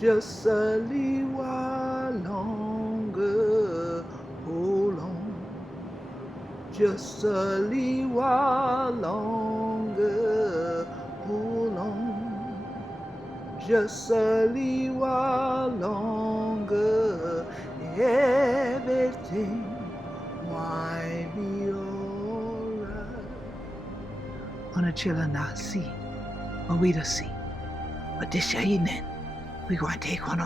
just a little while longer. Hold on, just a little while longer. Hold on, just a little while longer. Everything might be alright. On a chillin' I see, what we to see. But this evening, we gonna take on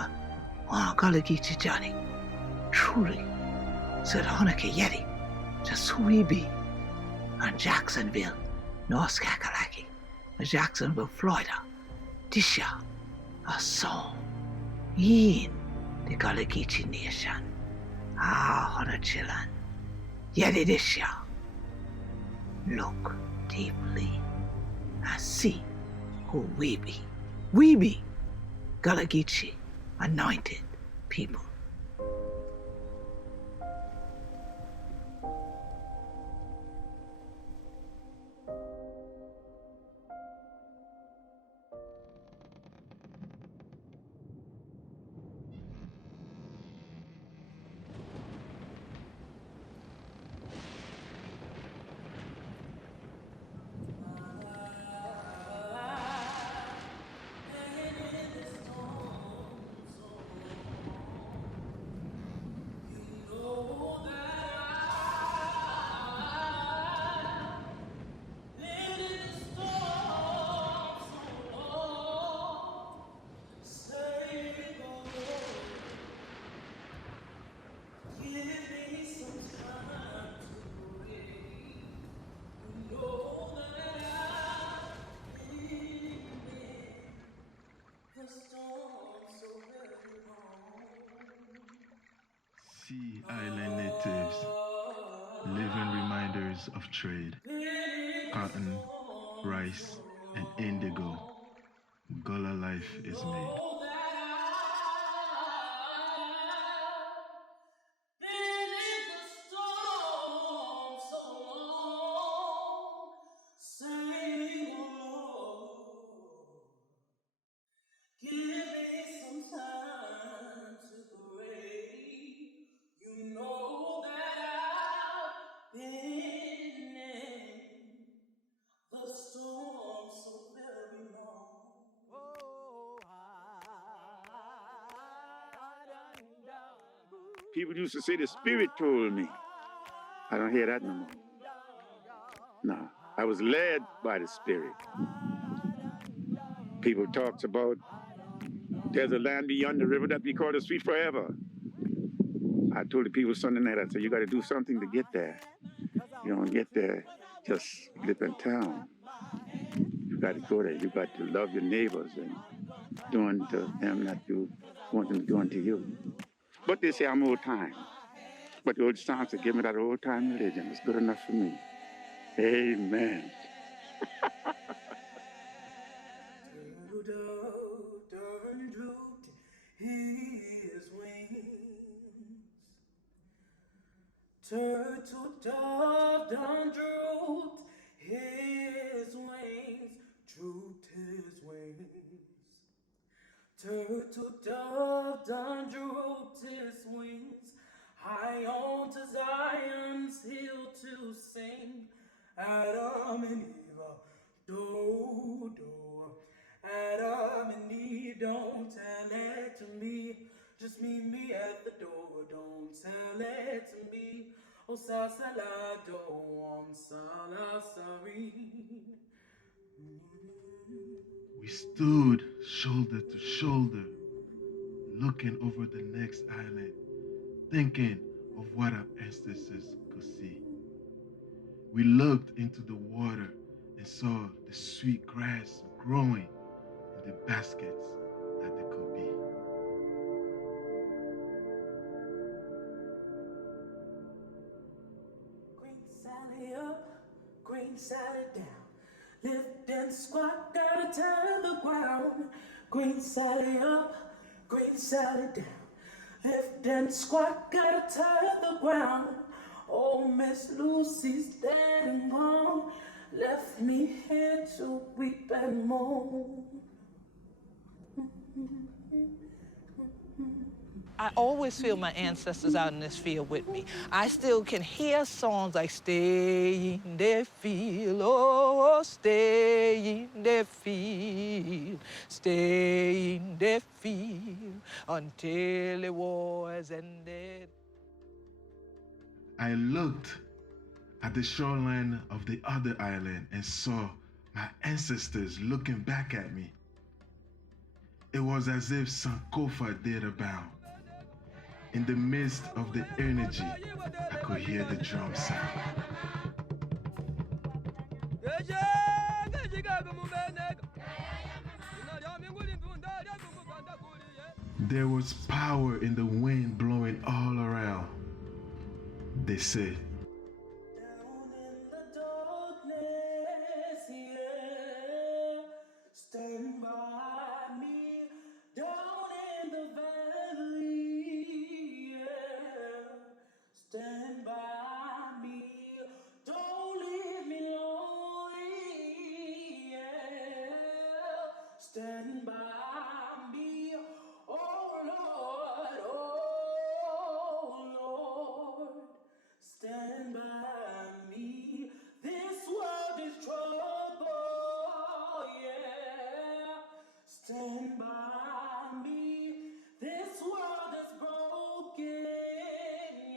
Gullah Geechee Johnny. Truly, said Honecker Yeti, just who we be. On Jacksonville, North Kakalaki, Jacksonville, Florida. This year, a song in the Gullah Geechee Nation. Honor chillin'. Yeti this year. Look deeply and see who we be. We be Gullah Geechee, anointed people. Sea Island natives, living reminders of trade, cotton, rice, and indigo. Gullah life is made. People used to say the spirit told me. I don't hear that no more. No, I was led by the spirit. People talked about there's a land beyond the river that we call the sweet forever. I told the people Sunday night, I said, you got to do something to get there. You don't get there just live in town. You got to go there. You got to love your neighbors and do unto them that you want them to do unto you. But they say I'm old time. But the old songs give me that old time religion. It's good enough for me. Amen. Turtle dove done drooped his wings, drooped his wings. Turtle dove done drooped his wings, high on to Zion's hill to sing. Adam and Eve, do, do. Adam and Eve, don't tell it to me. Just meet me at the door, don't tell it to me. Oh, Sasalado, I'm sorry. We stood shoulder to shoulder, looking over the next island, thinking of what our ancestors could see. We looked into the water and saw the sweet grass growing in the baskets that they could be. Green Sally up, green Sally down. Lift and squat, gotta turn the ground. Green Sally up, green Sally down. Lift and squat, gotta turn the ground. Oh, Miss Lucy's dead and gone. Left me here to weep and moan. I always feel my ancestors out in this field with me. I still can hear songs like stay in the field, oh, stay in the field, stay in the field until the war is ended. I looked at the shoreline of the other island and saw my ancestors looking back at me. It was as if Sankofa did abound. In the midst of the energy, I could hear the drum sound. There was power in the wind blowing all around. They said, Down in the darkness, yeah, stand by me. Down in the valley, yeah, stand by me. Don't leave me lonely, yeah, stand by me. Oh Lord, oh Lord. Stand by me. This world is trouble, yeah. Stand by me. This world is broken,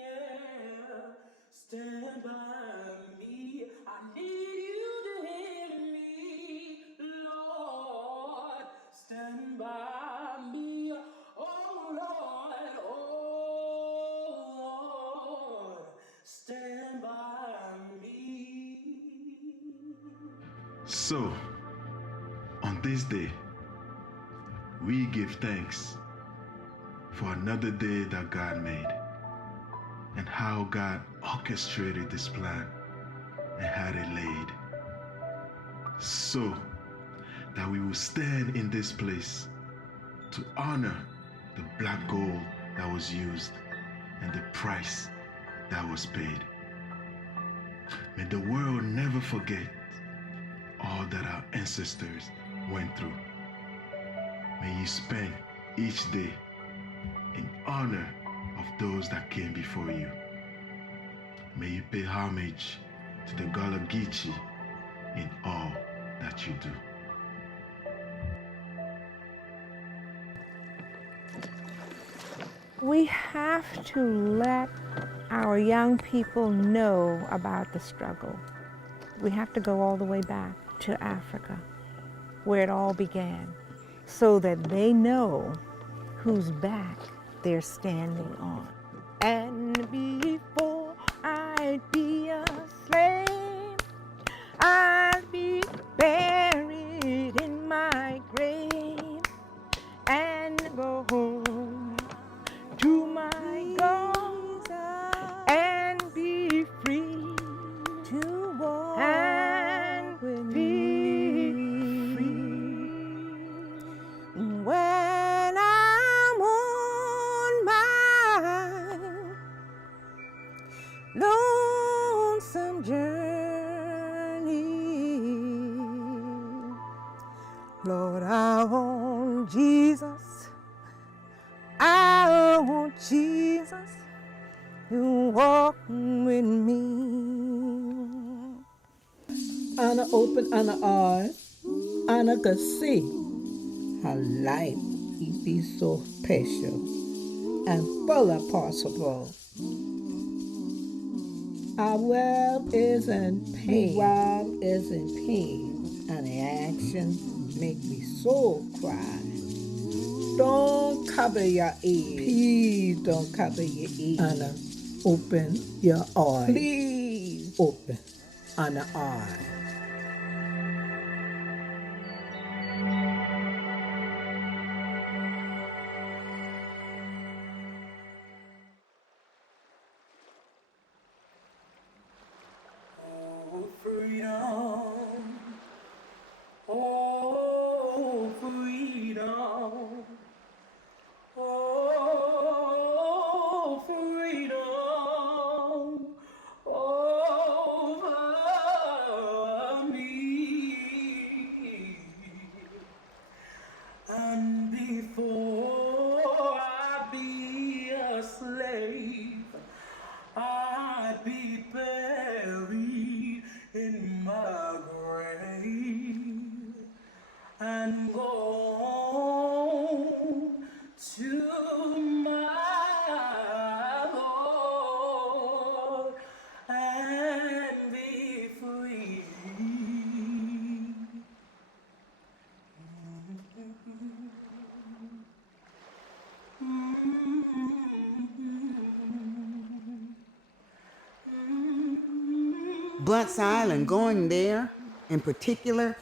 yeah. Stand by me. I need you to hear me, Lord. Stand by me. Oh Lord, oh Lord. Stand by me. so on this day, we give thanks for another day that God made and how God orchestrated this plan and had it laid so that we will stand in this place to honor the black gold that was used and the price that was paid. May the world never forget all that our ancestors went through. May you spend each day in honor of those that came before you. May you pay homage to the Gullah Geechee in all that you do. We have to let our young people know about the struggle. We have to go all the way back to Africa, where it all began, so that they know whose back they're standing on. And before I'd be a slave, I'd be buried in my grave and go home to my God and be free to walk and be free. When I'm on my lonesome journey, Lord, I want Jesus. I want Jesus to walk with me. Anna open Anna eyes. Anna could see her life it be so special and full of possible. Our world is in pain. The world is in pain, and the action make me so cry. Don't cover your ears. Please don't cover your ears. Anna, open your eyes. Please open Anna eyes. Oh, freedom. Oh, freedom. Oh, freedom over me. And before I be Bunce Island, going there in particular,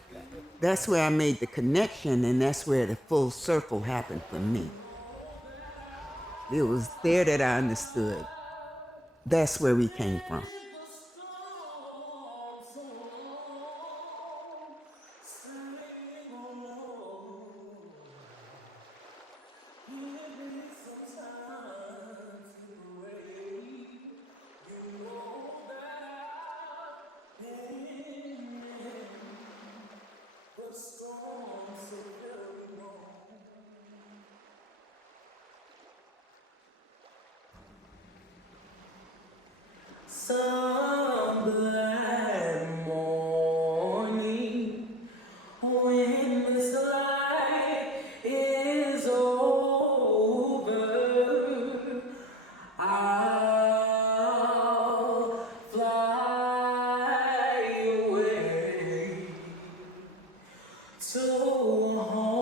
that's where I made the connection, and that's where the full circle happened for me. It was there that I understood. That's where we came from. Some black morning when this life is over, I'll fly away to home.